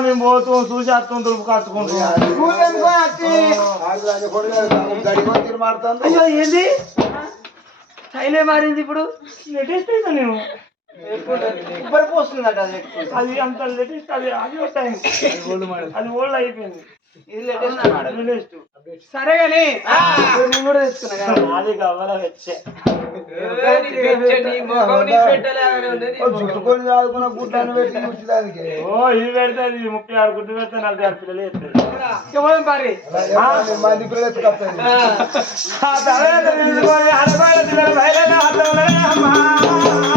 మేము పోతూ చూసి వస్తాం దులుపు కట్టుకుంటాం అయ్యో ఏంది? శైలే మారింది ఇప్పుడు. లేటెస్ట్ అయితే నేను. అది అంత లేటెస్ట్ అది అది ఒక టైం అది ఓల్డ్ అయిపోయింది. ఇది లేటెస్ట్ అన్నాడు లేటెస్ట్. సరే కానీ నేను కూడా తెచ్చుకున్నా కానీ. అది కావాలా వచ్చే. చుట్టుకొని చదువుకున్న గుడ్లను పెట్టి ముచ్చడానికి ఓ ఇది పెడితే అది ముప్పై ఆరు గుడ్డు పెడితే నలభై ఆరు పిల్లలు మంది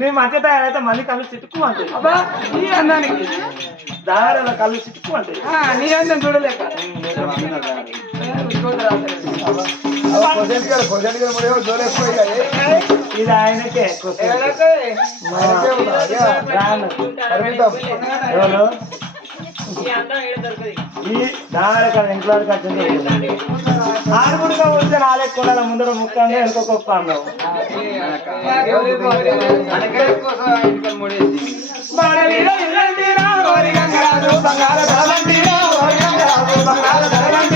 నీ మంచి తయారైతే మళ్ళీ కళ్ళు చిట్టుకు అంటే. అబ్బా నీ అందానికి. దారిలో కళ్ళు చిట్టుకు అంటే. ఆ, నీ అందం చూడలేక. ఇది ఆయనకే. ఎవరు? ఈ దారిక ఇంట్లోకి వచ్చింది కొండల ముందర ఇంకొక అన్నావు ఓరి గంగరాజు, బంగారు బంగారు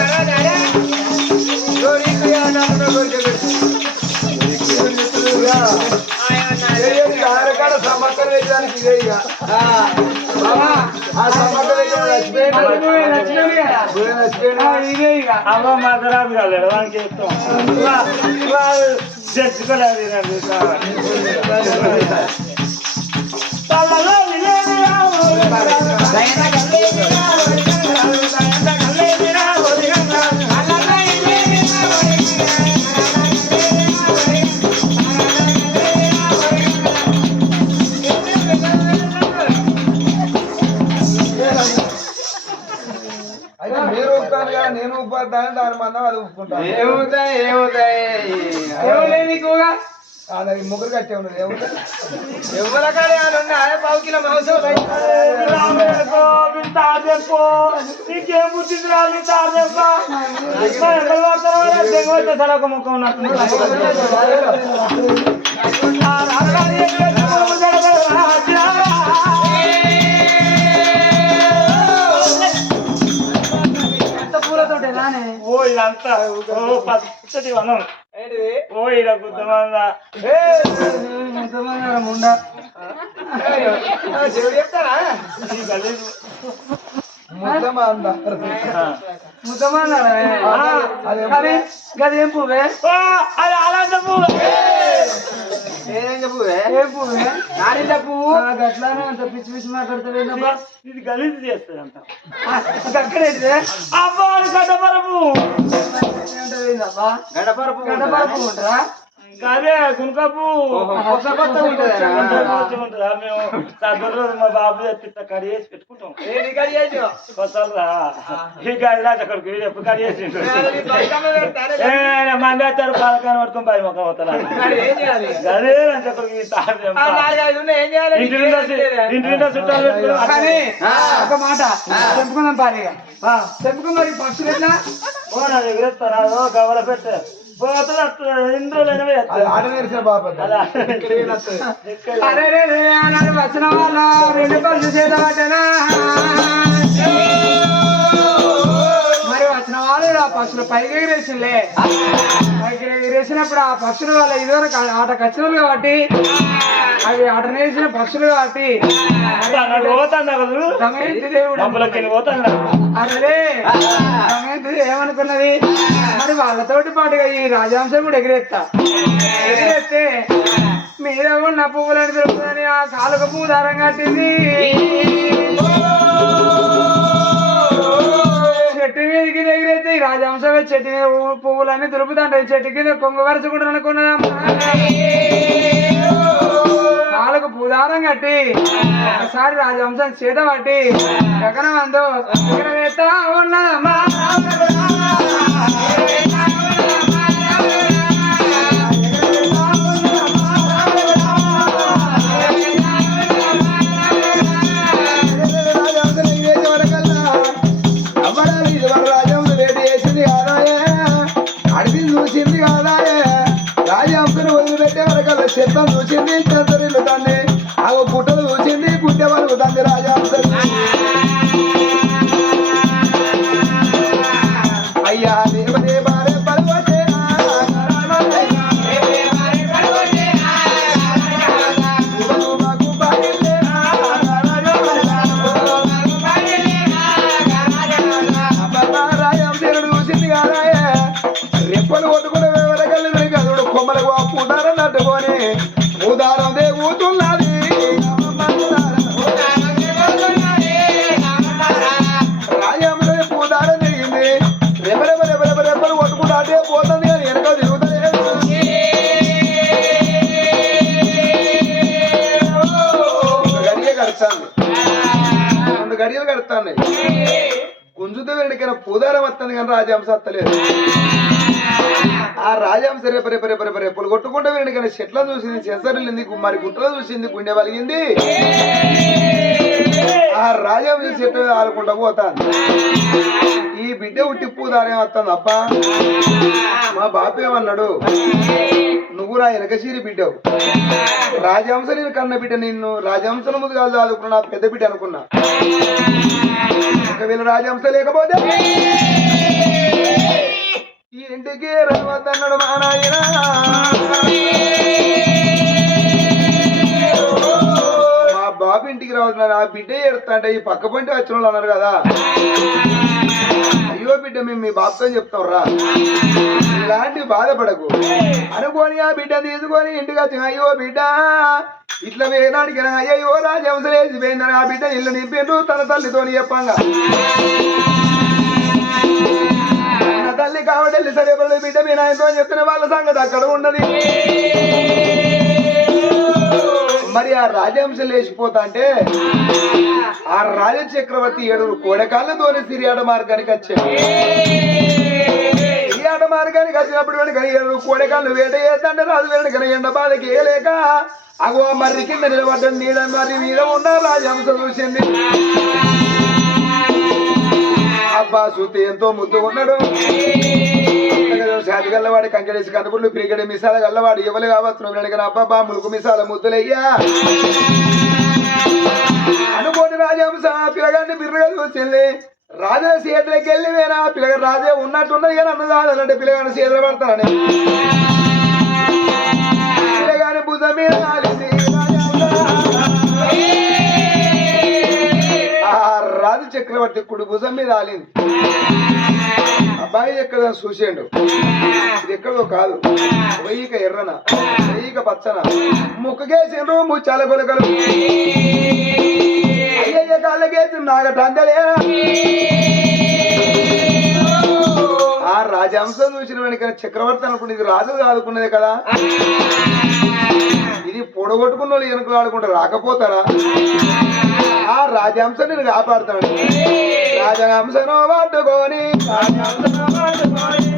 వేయడానికి చచ్చిపోయినా అవ్వ మధురాజు కాదు వానికి ఇస్తాం జడ్జికోలేదు అయితే అది ముగ్గురు కట్టే ఉన్నది ఎవరికాడే అని ఉన్నా పావు కిలో మాంసం నీకేం బుద్ధి రాదు సడక ముఖం ఉన్నట్టు ఇదంతా ఓ పచ్చటి వనం ఓ ఇడ గుద్దమందా ముండా చెప్తారా గది పువ్వే? అది అలాంటి పువ్వు. ఏదేం పువ్వే? ఏం పువ్వే? నారింజ పువ్వు? గట్లానే అంత పిచ్చి పిచ్చి మాట్లాడతావేనబ్బా ఇది గలీజు చేస్తుంది అంత అక్కడైతే అబ్బా గడపరపు గడపరపు ఉంటారా అదే గుంకపు కొత్త కొత్త ఉంటుందా? మేము రోజు మా బాబు ఎత్తిట్ట కడి వేసి పెట్టుకుంటాం? కొత్తలు రా ఈ గడి రాజు అక్కడికి వీడు ఎప్పుడు కడి వేసి బతుకమ్మ పెడతారే. పాలకాన్ని పట్టుకొని పై మొక్క అదే అక్కడికి ఇంటి నిండా ఇంటి నిండా చుట్టాలు పెట్టుకుని ఒక మాట. చెప్పుకుందాం పారిగా. చెప్పుకుందాం ఈ పక్షులు ఎట్లా? ఓ నా దగ్గర ఎత్తారా ఓ గవల పెట్ట. అట్లా ఆట నేర్చిన వచ్చిన వాళ్ళు రెండు మరి వచ్చిన వాళ్ళు ఆ పక్షులు పైకి ఎగిరేసింలే పైకి ఎగిరేసినప్పుడు ఆ పక్షులు వాళ్ళ ఇదివరకు ఆట కచ్చినలు కాబట్టి అవి ఆట నేసిన పక్షులు కాబట్టి. అరే దమయంతి ఏమనుకున్నది? మరి వాళ్ళతోటి పాటుగా ఈ రాజాంశం కూడా ఎగిరేస్తా. ఎగిరేస్తే మీద ఉన్న పువ్వులని దొరుకుతుందని ఆ కాలుక పువ్వు దారం కట్టింది. చెట్టు మీదకి ఎగిరైతే ఈ రాజాంశం చెట్టు మీద పువ్వు- పువ్వులన్నీ దొరుకుతుంటాయి చెట్టు కింద కొంగ వరుసకుండా అనుకున్నదమ్మా కాళ్ళకు పూదారం కట్టి ఒకసారి రాజవంశం చేత పట్టి గగనం అందు ఎగరవేస్తా ఉన్నదమ్మా అడిగి చూసింది గుంజుతో వెనకైనా పూదారం వస్తుంది కానీ రాజహంస వస్తలేదు. ఆ రాజహంస రేప పరే పరే పరే రేపులు కొట్టుకుంటూ వెనకైనా చెట్లను చూసింది చెసరిల్లింది మరి గుట్టలో చూసింది గుండె వలిగింది. ఆ రాజహంస చెట్టు ఆడుకుంటా పోతాను. బిడ్డ ఉట్టి పూదారం వస్తుంది మా బాపు ఏమన్నాడు? నువ్వు నా వెనకశీరి బిడ్డవు. రాజహంస నేను కన్న బిడ్డ నిన్ను రాజహంసను ముందు కాదు చదువుకున్నా నా పెద్ద బిడ్డ అనుకున్నా. ఒకవేళ రాజహంస లేకపోతే? ఈ ఇంటికి రవతన్నాడు మా నాయన. మా బాబు ఇంటికి రావద్దు ఆ బిడ్డ ఏడుతా అంటే ఈ పక్క పంటి వచ్చిన వాళ్ళు అన్నారు కదా. అయ్యో బిడ్డ మేము మీ బాబుతో చెప్తాం రా ఇలాంటి బాధపడకు అనుకోని ఆ బిడ్డ తీసుకొని ఇంటికి వచ్చిన అయ్యో బిడ్డ ఇట్లా వేనాడికి అయ్యో రాజహంస వేసిపోయిందని ఆ బిడ్డ ఇల్లు నింపిండు తన తల్లితోని చెప్పంగా. తల్లి కాబట్టి సరే బిడ్డ మీ నాయనతో చెప్తున్న వాళ్ళ సంగతి అక్కడ ఉన్నది మరి ఆ రాజహంశం లేచిపోతా అంటే? ఆ రాజ చక్రవర్తి ఏడుగురు కోడకాళ్ళతోనే సిరియాడ మార్గానికి వచ్చాడు. సిరియాట మార్గానికి వచ్చినప్పుడు వెనుక ఏడు కోడకాళ్ళు వేట చేద్దంటే రాజు వెనుక ఎండ బాధకి ఏలేక అగో మర్రి కింద నిలబడ్డ నీడ మరి మీద ఉన్న రాజహంస చూసింది. అబ్బా సూతి ఎంతో ముద్దు ఉన్నాడు. శాది గల్లవాడి కంకెడేసి కనుపులు పిరిగడి మిసాల గల్లవాడు ఇవ్వలు కావచ్చు అడిగిన అబ్బా ములుగు మిసాల ముద్దులయ్యా. అనుకోని రాజహంస పిల్లగాన్ని బిర్రగా చూసింది. రాజా సీతలకి వెళ్ళి వేనా? పిల్లగా రాజే ఉన్నట్టున్నది కానీ అన్న కాదంటే పిల్లగాని సీతలు పడతానని. పిల్లగాని భుజ మీద చక్రవర్తి కుడి భుజం మీద ఆలింది. అబ్బాయి ఎక్కడ చూసేండు? ఇది ఎక్కడో కాదు. వెయ్యిక ఎర్రన వెయ్యిక పచ్చన. ముక్కుకేసిండ్రు ముచ్చాల గొలకలు. అయ్యయ్య కాళ్ళకేసి నాగటందలే ఆ రాజహంసం చూసిన వెనుక చక్రవర్తి అనుకున్నది రాజు కాదుకున్నది కదా? ఇది పొడగొట్టుకున్న వాళ్ళు వెనుకలు ఆడుకుంటారు. రాకపోతారా? ఆ రాజహంస నేను కాపాడుతాను. రాజహంసను పట్టుకొని రాజహంసను పట్టుకొని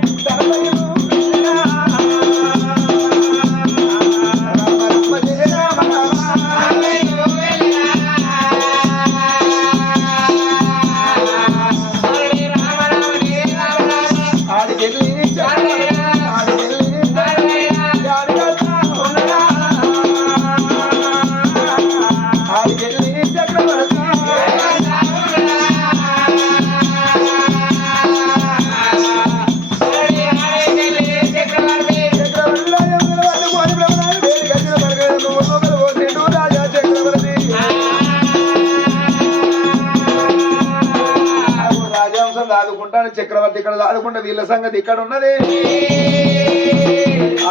రాజవంశం దాదుకుంటాను చక్రవర్తి ఇక్కడ దాదుకుంటా వీళ్ళ సంగతి ఇక్కడ ఉన్నది.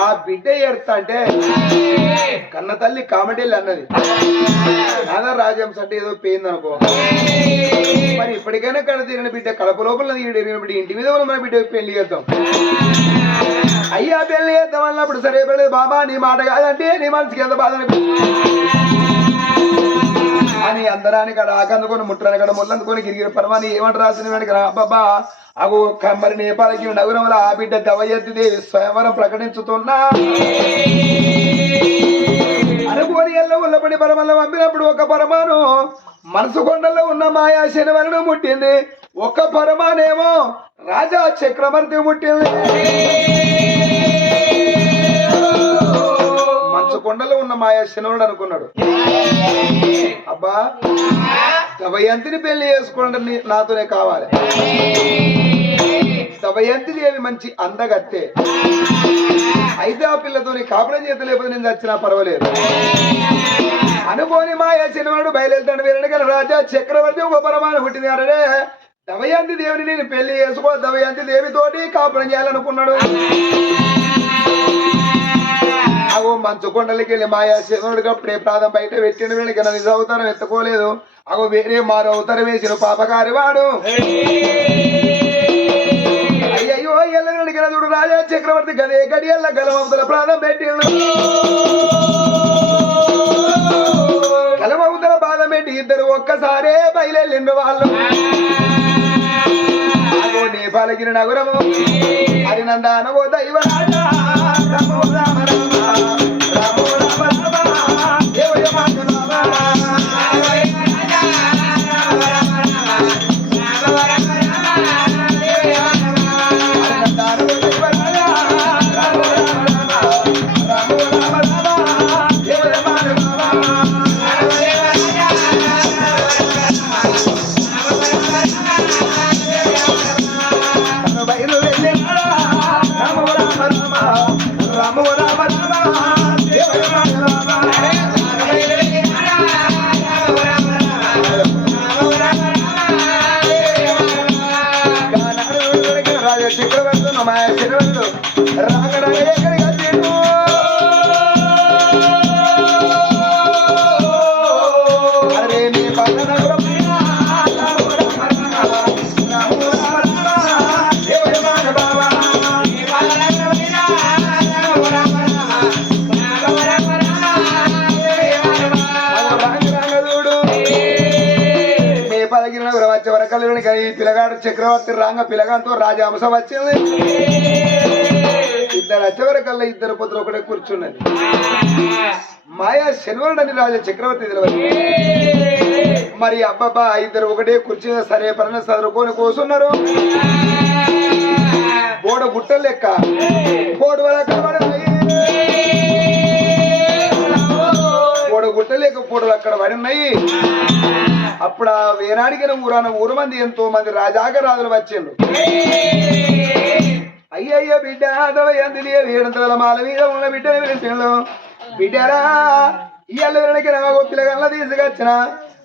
ఆ బిడ్డ ఎడతా అంటే కన్న తల్లి కామెడీలు అన్నది. నాదా రాజంశ అంటే ఏదో పోయింది అనుకో మరి ఇప్పటికైనా కడ తీరిన బిడ్డ కడప లోపల బిడ్డ ఇంటి మీద ఉన్న మన బిడ్డ పెళ్ళి చేద్దాం. అయ్యా పెళ్ళి చేద్దాం అన్నప్పుడు సరే పెళ్ళి బాబా నీ మాట కాదంటే నీ మనసుకి ఎంత బాధ అనిపిస్తుంది? అని అందరానికి అక్కడ ఆకందుకొని ముట్టని అక్కడ ముళ్ళందుకొని గిరిగిరి పరమాని ఏమంట రాసిన వెనక బాబా అగు మరి నేపాలకి నగరంలో ఆ బిడ్డ దవయత్తి దేవి స్వయంవరం ప్రకటించుతున్నా. అనుకోని ఎల్ల ఉల్లపడి పరమల్ల పంపినప్పుడు ఒక పరమాను మనసు కొండల్లో ఉన్న మాయా శనివరను ముట్టింది. ఒక పరమానేమో రాజా చక్రవర్తి ముట్టింది. మంచు కొండలో ఉన్న మాయా శనివరుడు అనుకున్నాడు. అబ్బా దవయంతిని పెళ్ళి చేసుకోండి నాతోనే కావాలి. దవయంతి దేవి మంచి అందగత్తే. అయితే ఆ పిల్లతోని కాపురం చేత లేకపోతే నేను చచ్చినా పర్వాలేదు. అనుకోని మాయ శనివాడు బయలుదేరుతాడు వీరడికల రాజా చక్రవర్తి ఒక పరమాను పుట్టింది అరే దవయంతి దేవిని నేను పెళ్ళి చేసుకో దవయంతి దేవితోటి కాపురం చేయాలనుకున్నాడు. అగో మంచు కొండలకి వెళ్ళి మాయా శివుడికి అప్పుడే ప్రాణం బయట పెట్టిన వీళ్ళకి నిజ అవతారం ఎత్తుకోలేదు. అగో వేరే మారు అవతారం వేసిన పాపకారి వాడు. అయ్యో ఎల్లనుడికి చూడు రాజా చక్రవర్తి గదే గడియల్ల గలవంతుల ప్రాణం పెట్టిండు. గలమవుతల బాధ పెట్టి ఇద్దరు ఒక్కసారే బయలెళ్ళిండు వాళ్ళు. అగో నేపాలగిరి నగరము. హరినందానవో దైవరాజా రామ రామ. ఈ పిల్లగాడు చక్రవర్తి రాంగ పిల్లగాంతో రాజహంస వచ్చింది. ఇద్దరు వచ్చేవరకల్లా ఇద్దరు పుత్రులు ఒకటే కూర్చున్నది. మాయా శనివారుడు అని రాజా చక్రవర్తి తెలియదు మరి అబ్బాబా ఇద్దరు ఒకటే కూర్చుని సరే పరణ చదువుకొని కూర్చున్నారు. బోడ గుట్టలు లెక్క. బోడు వల్ల కనబడినాయి బోడ అక్కడ పడినాయి అప్పుడు ఆ వేనాడిగిన ఊరాన ఊరు మంది ఎంతో మంది రాజాగరాజులు వచ్చిండ్రు. అయ్యయ్య బిడ్డ అదవయంది వేడంతల మాల మీద ఉన్న బిడ్డని పిలిచిండు బిడ్డరా ఇయ్యాల వెనక నగో పిల్లగాళ్ళ తీసుకొచ్చిన.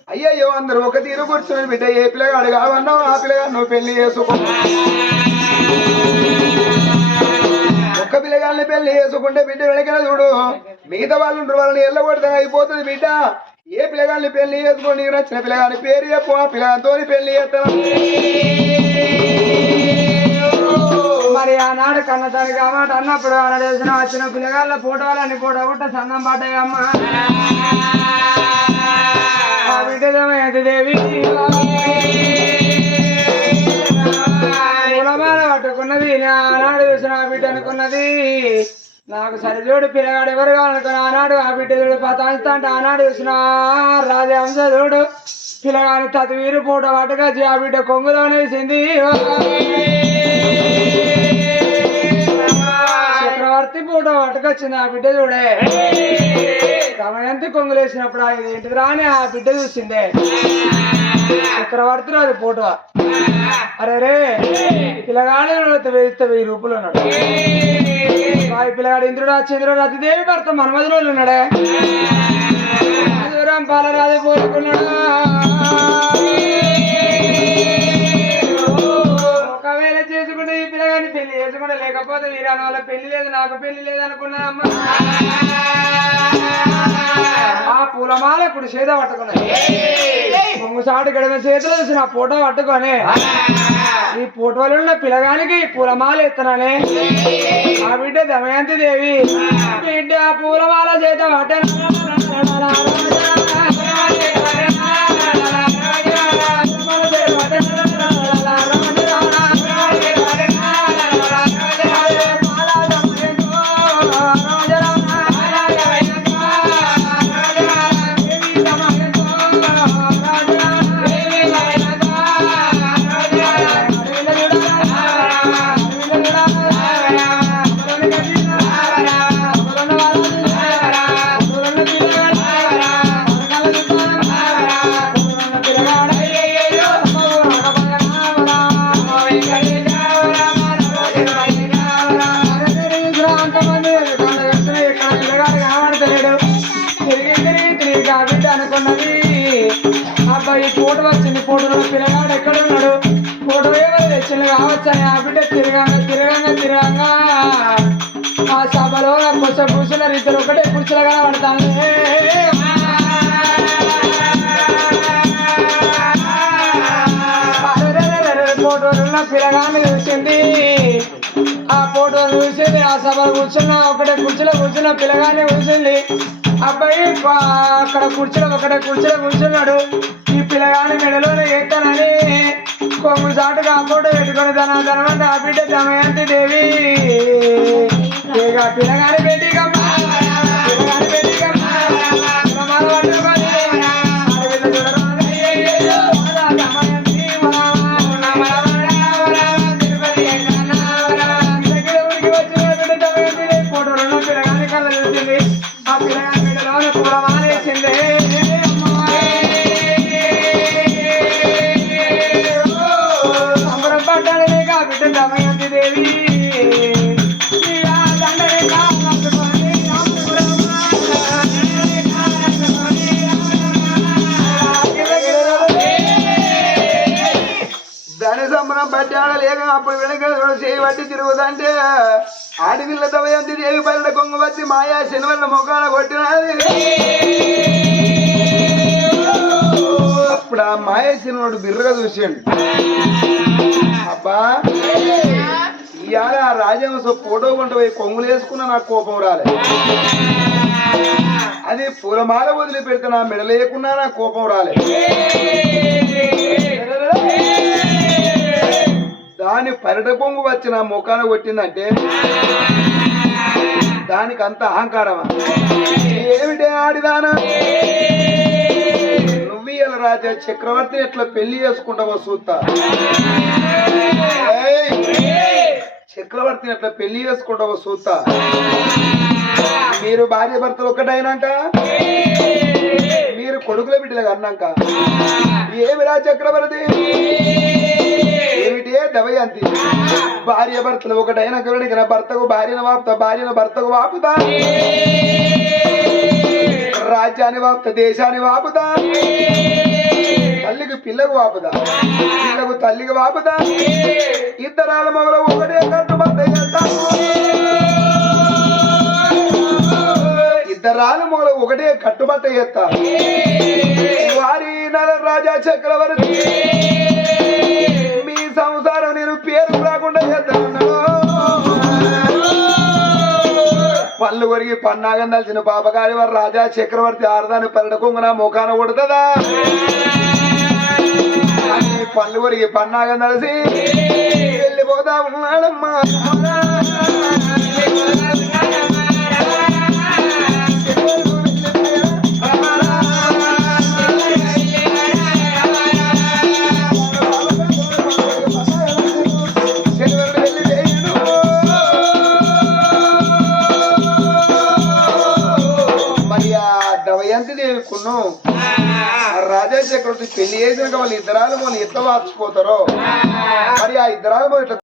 అయ్యయ్యో అందరూ ఒక తీరు కూర్చుని బిడ్డ ఏ పిల్లగాడు కావన్నావు? ఆ పిల్లగాడు నువ్వు పెళ్ళి చేసుకో ఒక్క పిల్లగాల్ని పెళ్ళి చేసుకుంటే బిడ్డ వెనకనే చూడు. మిగతా వాళ్ళు వాళ్ళని ఎల్లగొడతాం అయిపోతుంది బిడ్డ. ఏ పిల్లగాన్ని పెళ్ళి చేసుకోండి నీకు నచ్చిన పిల్లగాని పేరు చెప్పు ఆ పిల్లగానితో పెళ్ళి చేస్తాను మరి ఆనాడు కన్నదానికి ఆ మాట అన్నప్పుడు ఆనాడు వేసిన వచ్చిన పిల్లగాళ్ళ ఫోటోలన్నీ ఫోటో కొట్ట సన్నం పాటయ్యమ్మ బిడ్డదేమో బిడ్డదేమయ్యది దేవి? అనుకున్నది నేను ఆనాడు చూసిన ఆ బిడ్డ అనుకున్నది. నాకు సరిజోడు పిల్లగాడు ఎవరు కావాలనుకున్న ఆనాడు ఆ బిడ్డ చూడు పతాయిస్తా అంటే ఆనాడు చూసిన రాజహంస చూడు. పిల్లగాని తదివీరు పూట పట్టుకొచ్చి ఆ బిడ్డ కొంగులోనేసింది చక్రవర్తి పట్టుకొచ్చింది ఆ బిడ్డ చూడే. దమయంతి కొంగులేసినప్పుడు ఆ ఇది ఏంటిది రాని ఆ బిడ్డ చూసిందే. చక్రవర్తి రాదు ఫోటో. అరే రే పిల్లగాడు వేస్తే వెయ్యి రూపాయలు ఉన్నాడు పిల్లగాడు ఇంద్రుడు చంద్రుడు అతిదేవి భర్త మన్మధులు ఉన్నాడే. దూరం పాలరాజు పోలుకున్నాడు? లేకపోతే వీరాని వాళ్ళ పెళ్ళి లేదు నాకు పెళ్ళి లేదు అనుకున్నానమ్మా ఆ పూలమాల ఇప్పుడు చేత పట్టుకున్నది పొంగు సాటు గడిమ చేతిలో చూసిన పూట ఫోటో పట్టుకొని ఈ పూట ఉన్న పిల్లగానికి ఈ పూలమాల ఇస్తున్నానే ఆ బిడ్డ దమయంతి దేవి బిడ్డ పూలమాల చేత అనుకున్నది సభలో కొంచెం కూర్చున్నారు ఇద్దరు ఒకటే కుర్చీలు పడతాను ఫోటోలున్న పిల్లగాన్ని చూసింది. ఆ ఫోటో చూసింది ఆ సభ కూర్చున్న ఒకటే కుర్చీలో కూర్చున్న పిల్లగానే కూర్చుంది అబ్బాయి అక్కడ కుర్చీలో ఒకటే కుర్చీలో కూర్చున్నాడు. ఈ పిల్లగాని మెడలో ఎత్తానని కొంగు చాటుగా ఆ ఫోటో పెట్టుకొని తన ఆ బిడ్డ దమయంతి దేవి. ఇక పిల్లగాని బేటీకమ్మ బట్టి తిరుగుదంటే ఆడపిల్ల దమయంతి దేవి పల్లె కొంగు వచ్చి మాయా శనివల్ల ముఖాన కొట్టినది. అప్పుడు ఆ మాయా శనివాడు బిర్రగా చూసాడు. అబ్బా ఇవాళ ఆ రాజవంశ ఫోటో కొంట పోయి కొంగులు వేసుకున్న నాకు కోపం రాలే. అది పూలమాల వదిలి పెడితే నా లేకుండా నాకు కోపం రాలే. దాని పరిట పొంగు వచ్చిన ముఖాన కొట్టిందంటే దానికి అంత అహంకారమా? ఏమిటే ఆడిదానా నువ్వు ఇలా రాజా చక్రవర్తి ఎట్లా పెళ్ళి చేసుకుంటావో చూస్తా. చక్రవర్తిని ఎట్లా పెళ్ళి చేసుకుంటావో చూస్తా. మీరు భార్య భర్తలు ఒక్కటైనాక? మీరు కొడుకుల బిడ్డలు అన్నాక? ఏమిరా చక్రవర్తి? అంది. భార్య భర్తలు ఒకటైన వెనక భర్తకు భార్యను వాపుతా భార్యను భర్తకు వాపుతా. రాజ్యాన్ని వాపుతా దేశాన్ని వాపుతా. తల్లికి పిల్లకు వాపుదా పిల్లకు తల్లికి వాపుదా ఇద్దరాల మొగలు ఒకటే కట్టు ఇద్దరు ఇద్దరాలు మొగలు ఒకటే కట్టుబట్ట చేస్తారు వారి నర రాజా చక్రవర్తి. సంసారం నేను పేరు రాకుండా చేస్తాను పళ్ళు కొరిగి పన్నాగం దలిచిన పాపగారి వారు రాజా చక్రవర్తి ఆరదాన్ని పల్లెడ కొంగున ముఖాన కొడుతుందా? అని పళ్ళు కొరిగి పన్నాగం దలిసి వెళ్ళిపోతా ఉన్నాడమ్మా. దమయంతి దేవికును రాజా పెళ్ళి చేసినాక వాళ్ళు ఇద్దరాలు వాళ్ళు ఎట్లా మార్చిపోతారో మరి ఆ ఇద్దరాలు ఇట్లా